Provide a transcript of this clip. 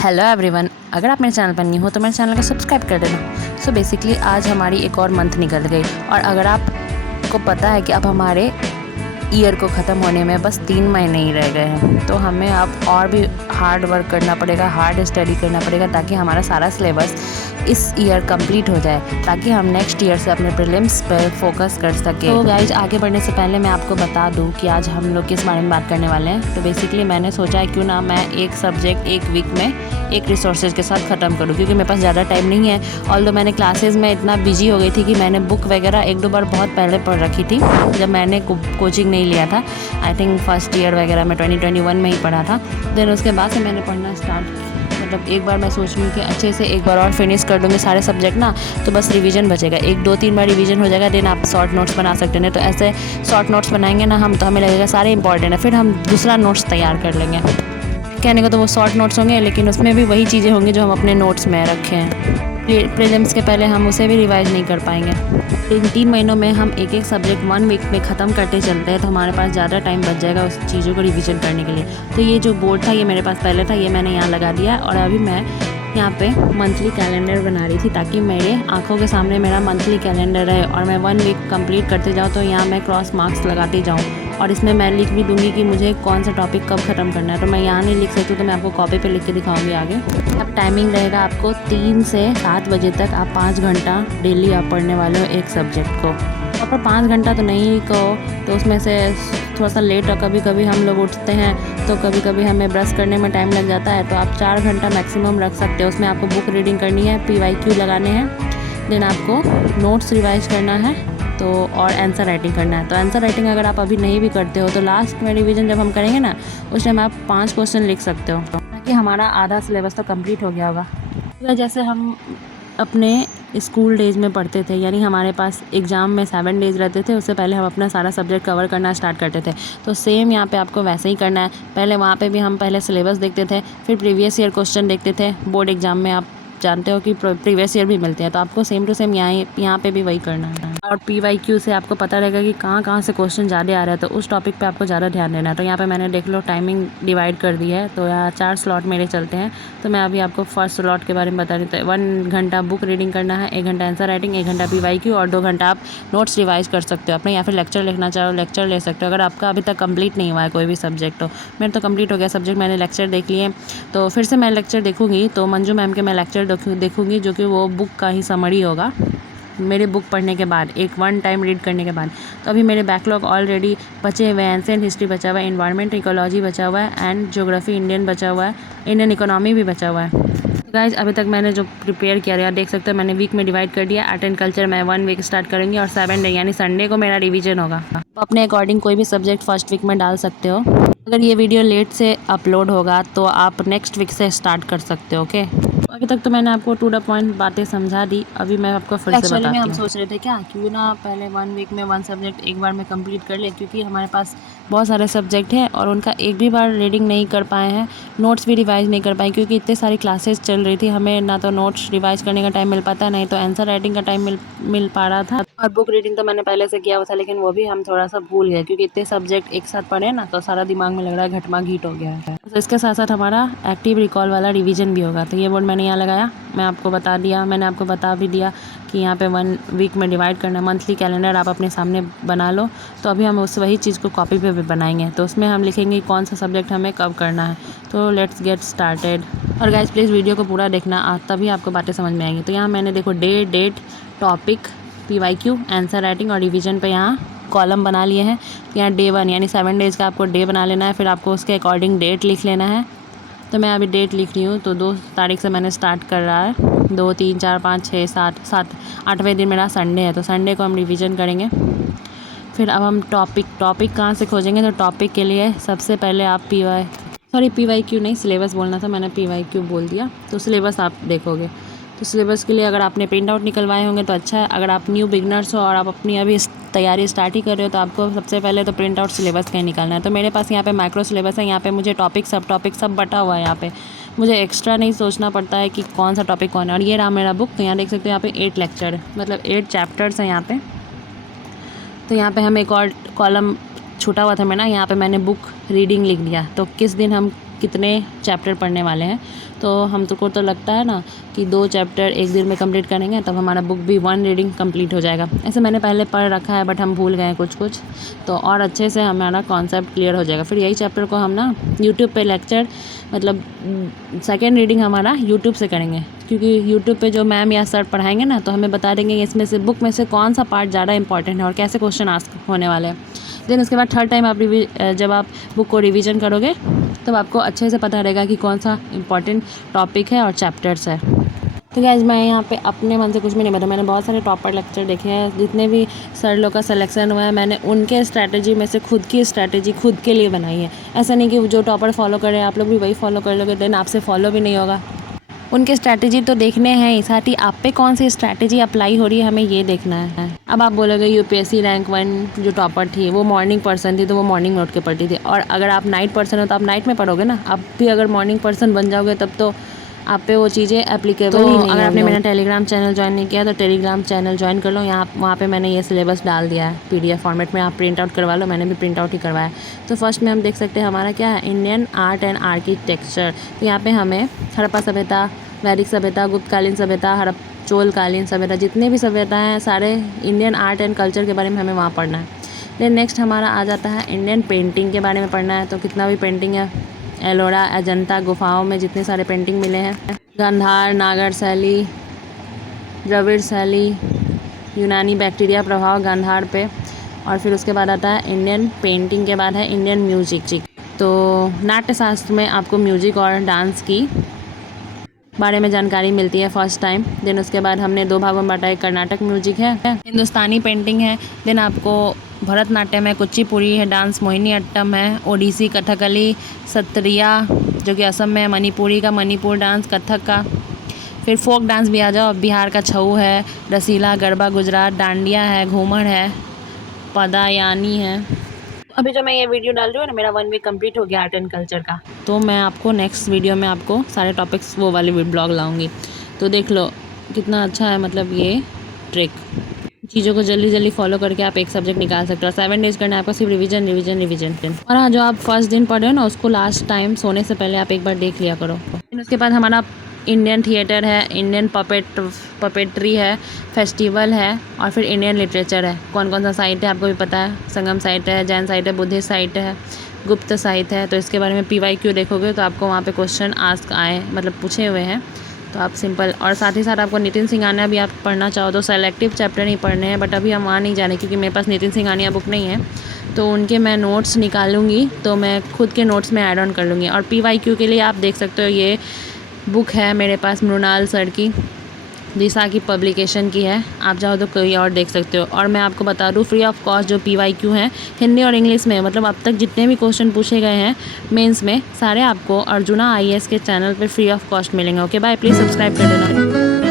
Hello everyone, अगर आप मेरे चैनल पर न्यू हो तो मेरे चैनल को सब्सक्राइब कर देना। सो बेसिकली आज हमारी एक और मंथ निकल गई और अगर आपको पता है कि अब हमारे ईयर को ख़त्म होने में बस 3 महीने ही रह गए हैं, तो हमें अब और भी हार्ड वर्क करना पड़ेगा, हार्ड स्टडी करना पड़ेगा ताकि हमारा सारा सिलेबस इस ईयर कंप्लीट हो जाए, ताकि हम नेक्स्ट ईयर से अपने प्रीलिम्स पर फोकस कर सकें। तो गाइज आगे बढ़ने से पहले मैं आपको बता दूं कि आज हम लोग किस बारे में बात करने वाले हैं। तो बेसिकली मैंने सोचा है क्यों ना मैं एक सब्जेक्ट एक वीक में एक रिसोर्सेज के साथ ख़त्म करूँ, क्योंकि मेरे पास ज़्यादा टाइम नहीं है। ऑल्दो मैंने क्लासेस में इतना बिजी हो गई थी कि मैंने बुक वगैरह एक दो बार बहुत पहले पढ़ रखी थी जब मैंने कोचिंग नहीं लिया था। आई थिंक फर्स्ट ईयर वगैरह में 2021 में ही पढ़ा था। देन उसके बाद से मैंने पढ़ना स्टार्ट, मतलब एक बार मैं सोच रही हूँ कि अच्छे से एक बार और फिनिश कर दूँगी सारे सब्जेक्ट ना, तो बस रिवीजन बचेगा, 1-2-3 बार रिवीजन हो जाएगा। देन आप शॉर्ट नोट्स बना सकते हैं। तो ऐसे शॉर्ट नोट्स बनाएंगे ना हम, तो हमें लगेगा सारे इंपॉर्टेंट है, फिर हम दूसरा नोट्स तैयार कर लेंगे। कहने को तो वो शॉर्ट नोट्स होंगे, लेकिन उसमें भी वही चीज़ें होंगी जो हम अपने नोट्स में रखे हैं। प्रीलिम्स के पहले हम उसे भी रिवाइज नहीं कर पाएंगे। इन 3 महीनों में हम एक एक सब्जेक्ट 1 वीक में ख़त्म करते चलते हैं, तो हमारे पास ज़्यादा टाइम बच जाएगा उस चीज़ों को रिवीजन करने के लिए। तो ये जो बोर्ड था ये मेरे पास पहले था, ये मैंने यहाँ लगा दिया और अभी मैं यहाँ पे मंथली कैलेंडर बना रही थी ताकि मेरे आंखों के सामने मेरा मंथली कैलेंडर रहे और मैं 1 वीक कंप्लीट करते जाऊँ, तो यहाँ मैं क्रॉस मार्क्स लगाती जाऊँ और इसमें मैं लिख भी दूँगी कि मुझे कौन सा टॉपिक कब ख़त्म करना है। तो मैं यहाँ नहीं लिख सकती, तो मैं आपको कॉपी पे लिख के दिखाऊंगी आगे। अब टाइमिंग रहेगा आपको 3 से 7 बजे तक, आप 5 घंटा डेली आप पढ़ने वाले हो एक सब्जेक्ट को। और 5 घंटा तो नहीं कहो, तो उसमें से थोड़ा सा लेट और कभी कभी हम लोग उठते हैं तो कभी कभी हमें ब्रश करने में टाइम लग जाता है, तो आप 4 घंटा मैक्सिमम रख सकते हो। उसमें आपको बुक रीडिंग करनी है, PYQ लगाने हैं, देन आपको नोट्स रिवाइज करना है, तो और आंसर राइटिंग करना है। तो आंसर राइटिंग अगर आप अभी नहीं भी करते हो तो लास्ट में रिवीजन जब हम करेंगे ना, उस टाइम आप 5 क्वेश्चन लिख सकते हो, ताकि हमारा आधा सिलेबस तो कंप्लीट हो गया होगा। जैसे हम अपने स्कूल डेज में पढ़ते थे, यानी हमारे पास एग्ज़ाम में 7 डेज़ रहते थे, उससे पहले हम अपना सारा सब्जेक्ट कवर करना स्टार्ट करते थे। तो सेम यहाँ पे आपको वैसे ही करना है। पहले वहाँ पे भी हम पहले सिलेबस देखते थे, फिर प्रीवियस ईयर क्वेश्चन देखते थे। बोर्ड एग्जाम में आप जानते हो कि प्रीवियस ईयर भी मिलते हैं, तो आपको सेम टू सेम यहाँ पे भी वही करना है। और PYQ से आपको पता रहेगा कि कहाँ कहाँ से क्वेश्चन ज़्यादा आ रहा है, तो उस टॉपिक पे आपको ज़्यादा ध्यान देना है। तो यहाँ पे मैंने देख लो टाइमिंग डिवाइड कर दी है, तो यहाँ 4 स्लॉट मेरे चलते हैं। तो मैं अभी आपको फर्स्ट स्लॉट के बारे में बता रही हूँ। 1 घंटा बुक रीडिंग करना है, 1 घंटा आंसर राइटिंग, 1 घंटा PYQ और 2 घंटा आप नोट्स रिवाइज कर सकते हो अपने, या फिर लेक्चर लिखना चाहो लेक्चर ले सकते हो। अगर आपका अभी तक कंप्लीट नहीं हुआ है कोई भी सब्जेक्ट, तो मेरा तो कंप्लीट हो गया सब्जेक्ट, मैंने लेक्चर देख लिए। तो फिर से मैं लेक्चर देखूँगी, तो मंजू मैम के मैं लेक्चर देखूँगी, जो कि वो बुक का ही समरी होगा मेरे बुक पढ़ने के बाद, एक 1 टाइम रीड करने के बाद। तो अभी मेरे बैकलॉग ऑलरेडी बचे हुए हैं। एंशिएंट हिस्ट्री बचा हुआ है, एनवायरनमेंट इकोलॉजी बचा हुआ है, एंड ज्योग्राफी इंडियन बचा हुआ है, इंडियन इकोनॉमी भी बचा हुआ है। गाइज अभी तक मैंने जो प्रिपेयर किया यार देख सकते हो, मैंने वीक में डिवाइड कर दिया। आर्ट एंड कल्चर मैं 1 वीक स्टार्ट करूँगी और 7 डे यानी संडे को मेरा रिवीजन होगा। तो अपने अकॉर्डिंग कोई भी सब्जेक्ट फर्स्ट वीक में डाल सकते हो। अगर ये वीडियो लेट से अपलोड होगा तो आप नेक्स्ट वीक से स्टार्ट कर सकते हो। ओके, अभी तक तो मैंने आपको टू द पॉइंट बातें समझा दी, अभी मैं आपको फिर से बताती हूँ। हम सोच रहे थे क्यों ना पहले 1 वीक में 1 सब्जेक्ट एक बार में कंप्लीट कर ले, क्योंकि हमारे पास बहुत सारे सब्जेक्ट हैं और उनका एक भी बार रीडिंग नहीं कर पाए हैं, नोट्स भी रिवाइज नहीं कर पाए, क्योंकि इतने सारी क्लासेस चल रही थी। हमें ना तो नोट्स रिवाइज करने का टाइम मिल पाता, नहीं तो आंसर राइटिंग का टाइम मिल पा रहा था। और बुक रीडिंग तो मैंने पहले से किया हुआ था, लेकिन वो भी हम थोड़ा सा भूल गए, क्योंकि इतने सब्जेक्ट एक साथ पढ़े ना, तो सारा दिमाग में लग रहा है घटमा घीट हो गया है। तो इसके साथ साथ हमारा एक्टिव रिकॉल वाला रिवीजन भी होगा। तो ये बोर्ड मैंने यहाँ लगाया, मैं आपको बता दिया, मैंने आपको बता भी दिया कि यहाँ पे 1 वीक में डिवाइड करना है। मंथली कैलेंडर आप अपने सामने बना लो। तो अभी हम उस वही चीज़ को कॉपी पे भी बनाएंगे, तो उसमें हम लिखेंगे कौन सा सब्जेक्ट हमें कब करना है। तो लेट्स गेट स्टार्टेड। और गाइज प्लीज़ वीडियो को पूरा देखना, तभी आपको बातें समझ में आएंगी। तो यहाँ मैंने देखो date, topic, PYQ, answer writing और रिवीजन पे यहाँ कॉलम बना लिए हैं। यहाँ डे 1 यानी 7 डेज़ का आपको डे बना लेना है, फिर आपको उसके अकॉर्डिंग डेट लिख लेना है। तो मैं अभी डेट लिख रही हूँ, तो 2 तारीख से मैंने स्टार्ट कर रहा है। 2, 3, 4, 5, 6, 7, 8वें दिन मेरा संडे है, तो संडे को हम रिवीजन करेंगे। फिर अब हम टॉपिक कहाँ से खोजेंगे, तो टॉपिक के लिए सबसे पहले आप PYQ नहीं, सिलेबस बोलना था, मैंने PYQ बोल दिया। तो सिलेबस आप देखोगे, तो सिलेबस के लिए अगर आपने प्रिंट आउट निकलवाए होंगे तो अच्छा है। अगर आप न्यू बिगनर्स हो और आप अपनी अभी तैयारी स्टार्ट ही कर रहे हो, तो आपको सबसे पहले तो प्रिंट आउट सिलेबस का ही निकालना है। तो मेरे पास यहाँ पे माइक्रो सिलेबस है, यहाँ पे मुझे टॉपिक सब बटा हुआ है। यहाँ पे मुझे एक्स्ट्रा नहीं सोचना पड़ता है कि कौन सा टॉपिक कौन है। और ये रहा मेरा बुक, तो यहाँ देख सकते हो यहाँ पे 8 लेक्चर है, मतलब 8 चैप्टर्स हैं यहाँ पे। तो यहाँ पे हम एक और कॉलम छूटा हुआ था मेरा, यहाँ पे मैंने बुक रीडिंग लिख दिया। तो किस दिन हम कितने चैप्टर पढ़ने वाले हैं। तो हम को तो लगता है ना कि 2 चैप्टर एक दिन में कंप्लीट करेंगे तब हमारा बुक भी 1 रीडिंग कंप्लीट हो जाएगा। ऐसे मैंने पहले पढ़ रखा है बट हम भूल गए कुछ तो और अच्छे से हमारा कॉन्सेप्ट क्लियर हो जाएगा। फिर यही चैप्टर को हम ना यूट्यूब पे लेक्चर मतलब सेकेंड रीडिंग हमारा यूट्यूब से करेंगे, क्योंकि यूट्यूब पे जो मैम या सर पढ़ाएंगे ना तो हमें बता देंगे इसमें से बुक में से कौन सा पार्ट ज़्यादा इंपॉर्टेंट है और कैसे क्वेश्चन आस्क होने वाले हैं। देन उसके बाद थर्ड टाइम आप जब आप बुक को रिवीजन करोगे तब आपको अच्छे से पता रहेगा कि कौन सा इंपॉर्टेंट टॉपिक है और चैप्टर्स है। तो गाइस मैं यहाँ पे अपने मन से कुछ भी नहीं बता, मैंने बहुत सारे टॉपर लेक्चर देखे हैं, जितने भी सर लोग का सिलेक्शन हुआ है मैंने उनके स्ट्रैटेजी में से खुद की स्ट्रैटेजी खुद के लिए बनाई है। ऐसा नहीं कि जो टॉपर फॉलो करे आप लोग भी वही फॉलो कर लोगे, देन आपसे फॉलो भी नहीं होगा। उनके स्ट्रैटेजी तो देखने हैं ही, साथ ही आप पे कौन सी स्ट्रैटेजी अप्लाई हो रही है हमें ये देखना है। अब आप बोलोगे यूपीएससी रैंक 1 जो टॉपर थी वो मॉर्निंग पर्सन थी तो वो मॉर्निंग में उठ के पढ़ती थी, और अगर आप नाइट पर्सन हो तो आप नाइट में पढ़ोगे ना। आप भी अगर मॉर्निंग पर्सन बन जाओगे तब तो आप पे वो चीज़ें एप्लीकेबल ही नहीं। अगर आपने मेरा टेलीग्राम चैनल ज्वाइन नहीं किया तो टेलीग्राम चैनल ज्वाइन कर लो। वहाँ पे मैंने ये सिलेबस डाल दिया है पीडीएफ फॉर्मेट में, आप प्रिंट आउट करवा लो, मैंने भी प्रिंट आउट ही करवाया। तो फर्स्ट में हम देख सकते हैं हमारा क्या है, इंडियन आर्ट एंड आर्किटेक्चर। तो यहाँ पे हमें हड़प्पा सभ्यता, वैदिक सभ्यता, गुप्तकालीन सभ्यता, चोलकालीन सभ्यता, जितने भी सभ्यता हैं सारे इंडियन आर्ट एंड कल्चर के बारे में हमें वहाँ पढ़ना है। देन नेक्स्ट हमारा आ जाता है इंडियन पेंटिंग के बारे में पढ़ना है। तो कितना भी पेंटिंग है, एलोरा, अजंता गुफाओं में जितने सारे पेंटिंग मिले हैं, गांधार, नागर शैली, द्रविड़ शैली, यूनानी बैक्टीरिया प्रभाव गांधार पे। और फिर उसके बाद आता है इंडियन पेंटिंग के बाद है इंडियन म्यूजिक। तो नाट्य शास्त्र में आपको म्यूजिक और डांस की बारे में जानकारी मिलती है फर्स्ट टाइम। देन उसके बाद हमने 2 भागों में बांटा, एक कर्नाटक म्यूजिक है, हिंदुस्तानी पेंटिंग है। देन आपको भरतनाट्यम है, कुचिपुड़ी है, डांस मोहिनी अट्टम है, ओडिसी, कथकली, सत्रिया जो कि असम में है, मणिपुरी का मणिपुर डांस, कथक का। फिर फोक डांस भी आ जाओ, बिहार का छऊ है, रसीला, गरबा गुजरात, डांडिया है, घूमर है, पदायानी है। अभी जो मैं ये वीडियो डाल रही हूँ ना, मेरा 1 वीक कंप्लीट हो गया आर्ट एंड कल्चर का। तो मैं आपको नेक्स्ट वीडियो में आपको सारे टॉपिक्स वो वाले ब्लॉग लाऊंगी। तो देख लो कितना अच्छा है, मतलब ये ट्रिक चीज़ों को जल्दी जल्दी फॉलो करके आप एक सब्जेक्ट निकाल सकते हो। 7 डेज़ करना है आपको, सिर्फ रिवीजन। और हाँ, जो आप फर्स्ट दिन पढ़ रहे हो ना उसको लास्ट टाइम सोने से पहले आप एक बार देख लिया करो। फिर उसके बाद हमारा इंडियन थिएटर है, इंडियन पपेट्री है, फेस्टिवल है, और फिर इंडियन लिटरेचर है। कौन कौन सा साहित्य है आपको भी पता है, संगम साहित्य है, जैन साहित्य है, बुद्धिस्ट साहित्य है, गुप्त साहित्य है। तो इसके बारे में PYQ देखोगे तो आपको वहाँ पे क्वेश्चन आस्क आए, मतलब पूछे हुए हैं, तो आप सिंपल। और साथ ही साथ आपको नितिन सिंघानिया भी आप पढ़ना चाहो तो सेलेक्टिव चैप्टर नहीं पढ़ने हैं, बट अभी हम वहाँ नहीं जा रहे क्योंकि मेरे पास नितिन सिंघानिया बुक नहीं है। तो उनके मैं नोट्स निकालूंगी तो मैं खुद के नोट्स में ऐड ऑन कर लूँगी। और PYQ के लिए आप देख सकते हो ये बुक है मेरे पास, मृणाल सर की, दिशा की पब्लिकेशन की है। आप चाहो तो कोई और देख सकते हो। और मैं आपको बता दूँ फ्री ऑफ कॉस्ट जो PYQ हैं हिंदी और इंग्लिश में, मतलब अब तक जितने भी क्वेश्चन पूछे गए हैं मेंस में सारे आपको अर्जुना IAS के चैनल पे फ्री ऑफ कॉस्ट मिलेंगे। ओके बाय, प्लीज़ सब्सक्राइब कर देना।